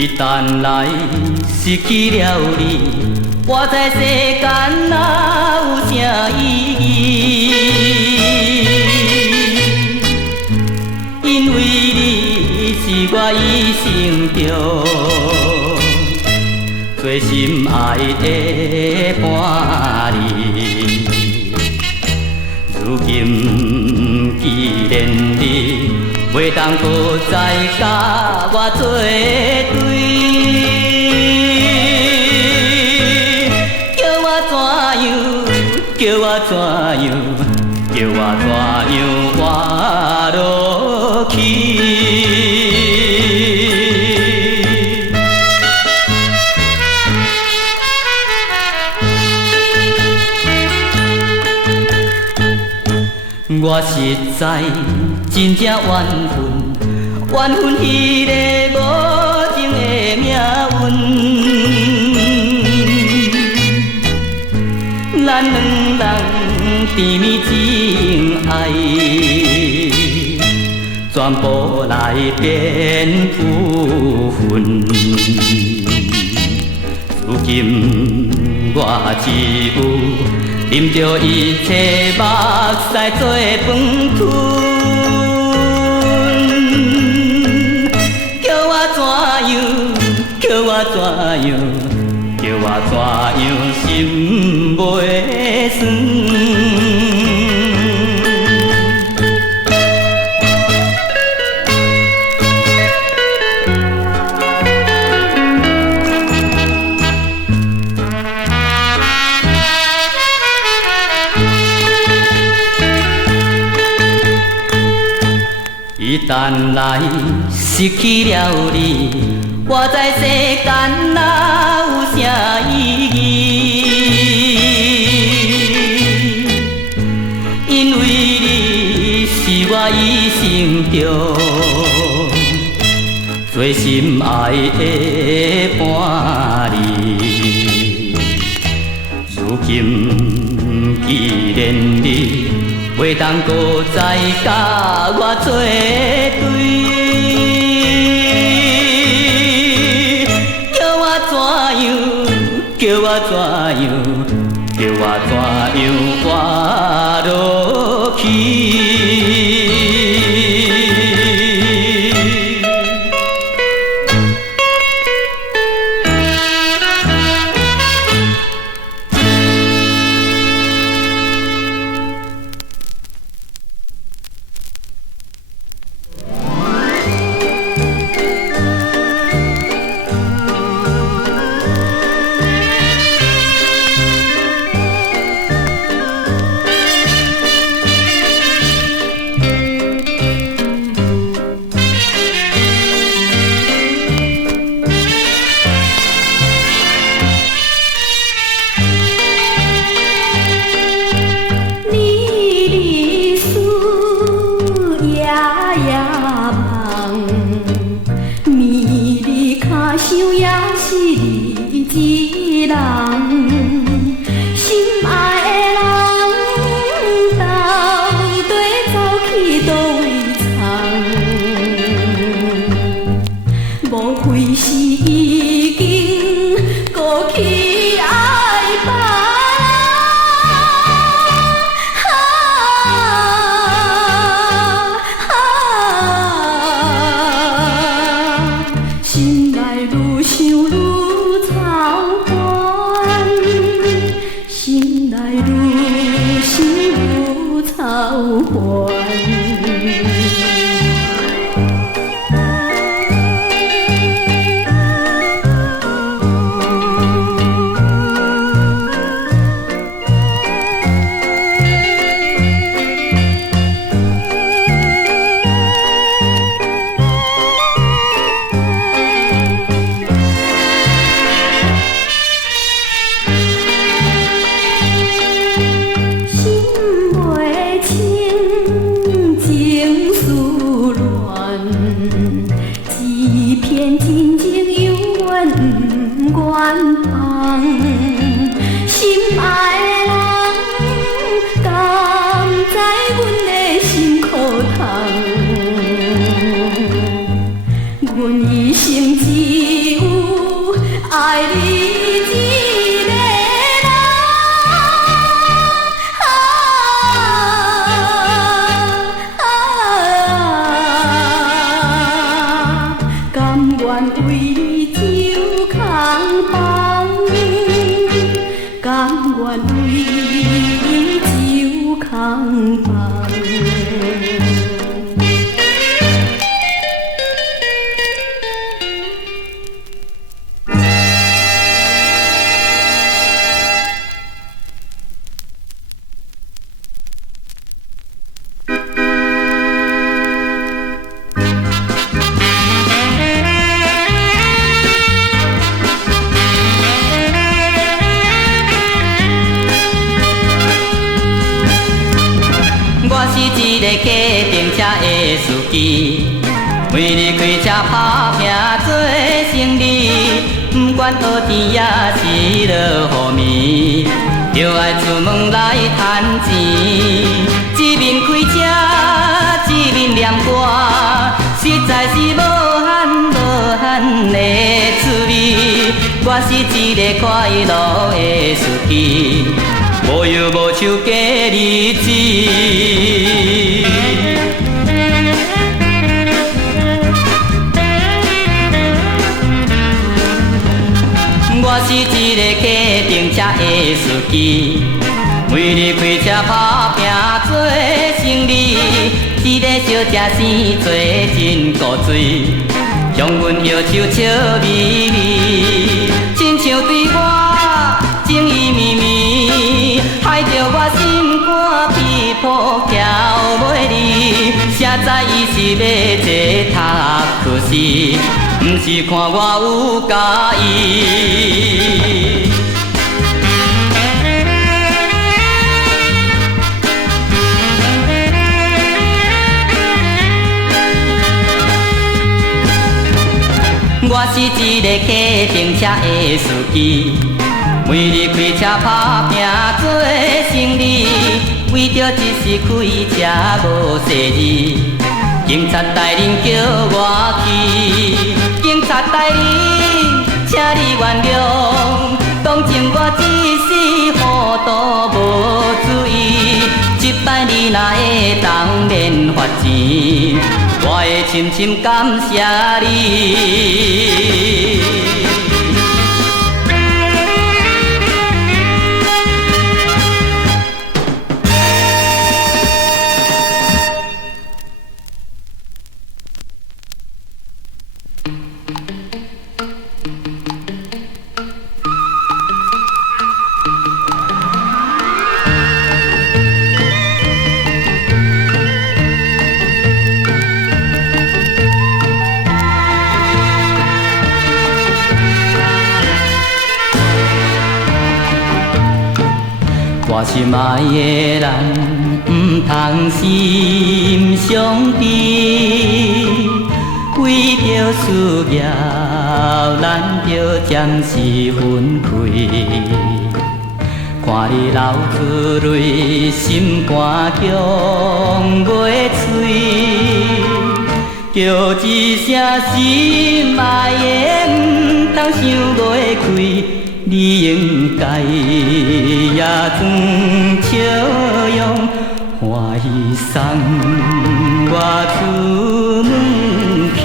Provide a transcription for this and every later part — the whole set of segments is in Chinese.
一旦来失去了你，我知世间哪有啥意义？因为你是我一生中最心爱的伴侣。如今既然你袂当搁再甲我作对，叫我怎样？叫我怎样？叫我怎样活落去？我实在真正怨恨迄个无情的命运。咱两人甜蜜情爱，全部来变负分。如今我只有啉着一切目屎做饭吞，叫我怎样？叫我怎样？叫我怎样心袂酸？一旦来失去了你，我知世间哪有啥意义？因为你是我一生中最心爱的伴侣。如今既然你袂当搁再甲我作对，叫我怎样？叫我怎样？叫我怎样活落去？阮一生只爱你一个人，甘愿为你酒空房，甘愿为你酒空房。我是一个计程车的司机，每日开车打拼做生意，不管好天也是落雨暝，就爱出门来赚钱。一面开车，一面念歌，实在是无限的滋味。我是一个快乐的司机。无忧无愁过日子，我是一个计程车的司机，每日开车打拼做生意，一个小食生做真古锥，向阮摇手笑眯眯，亲像对我情意绵绵，害着我心肝皮肤翘袂离。谁知伊是要坐塔克西，不是看我有介意。我是一个计程车的司机，每日开车打拼做生意，为着一时开车无细字，警察大人叫我去，警察大人，请你原谅，当前我一时糊涂无注意，一摆你若会当免罚钱，我会深深感谢你。我心爱的人，不通心伤悲，为着事业，咱着暂时分开。看你流出泪，心肝强袂碎，叫一声心爱的，不通想袂开。你应该也曾笑容欢喜送我出门去。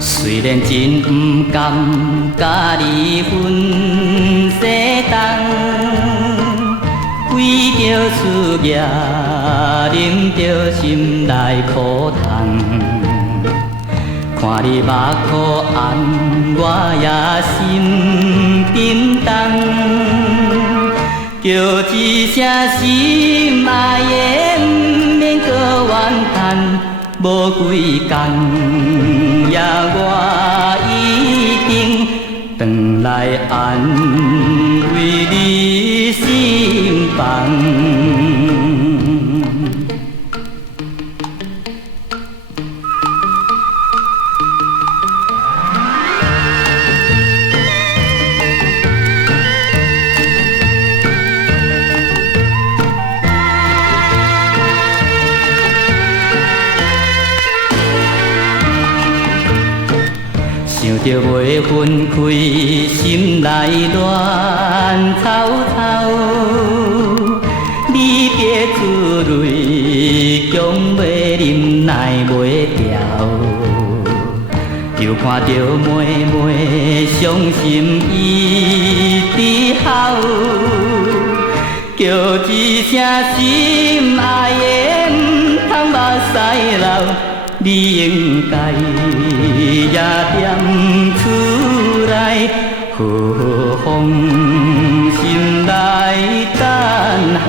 虽然真不甘甲你分西东，为着事业，忍着心内苦痛。看你目眶红，我也心沉重。叫一声心爱的，不免搁怨叹。无几工也我一定回来安慰你心房。想着袂分开，心内乱草草。离别滋泪，强要忍耐袂掉。就看着妹妹伤心伊伫哭，叫一声心爱的，唔通目屎流。你应该也踮厝内，好风心内等候。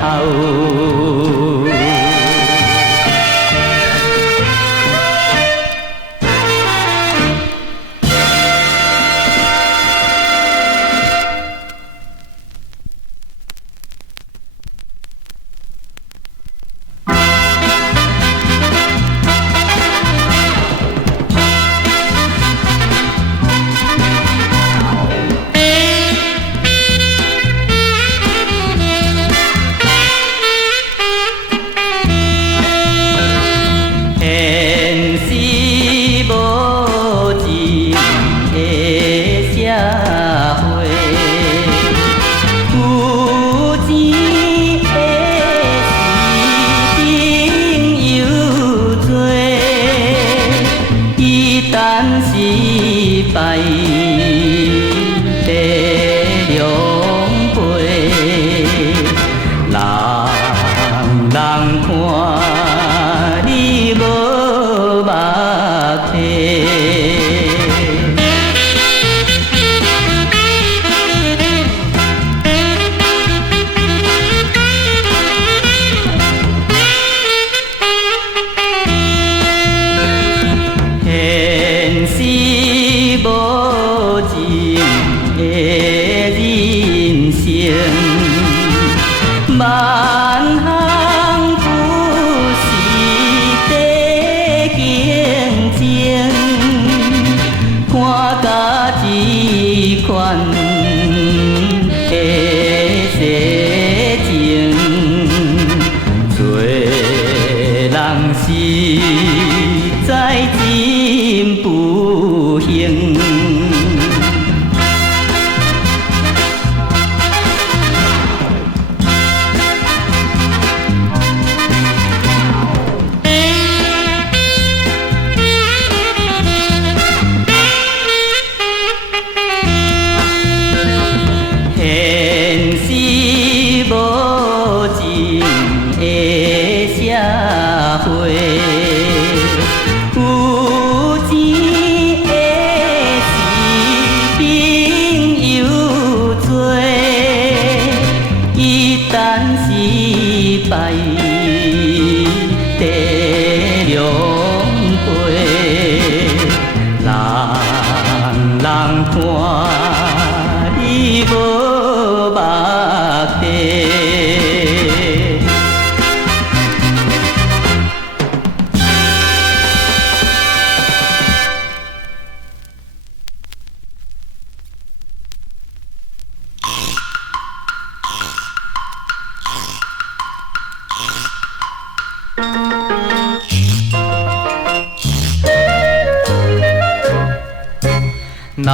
若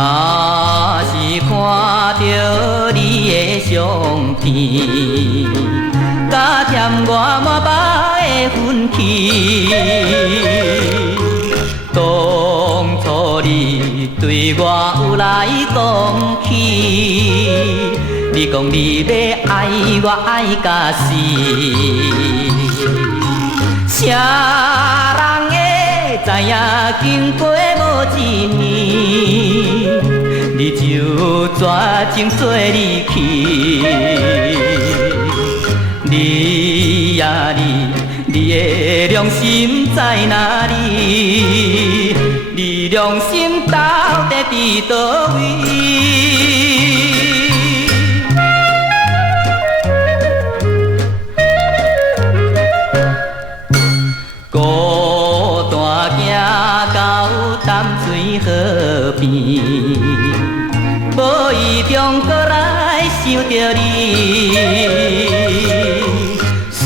是看到你的相片，加添我满腹的愤气。当初你对我有来讲起，你讲你要爱我爱到死，啥人会知影经过无一年，你就绝情做离去。你呀你的良心在哪里？你良心到底伫倒位？孤单行到淡水河边，无意中搁来想着你。虽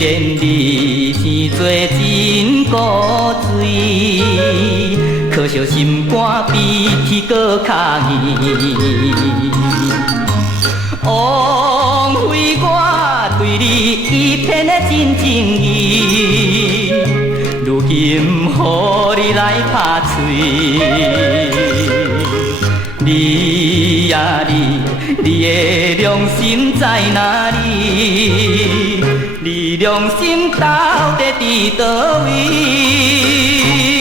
然你生做真古锥，可惜笑心肝比起搁较硬。枉费我对你一片的真情意，如今予你来拍嘴。你呀你的良心在哪里？你良心到底伫倒位？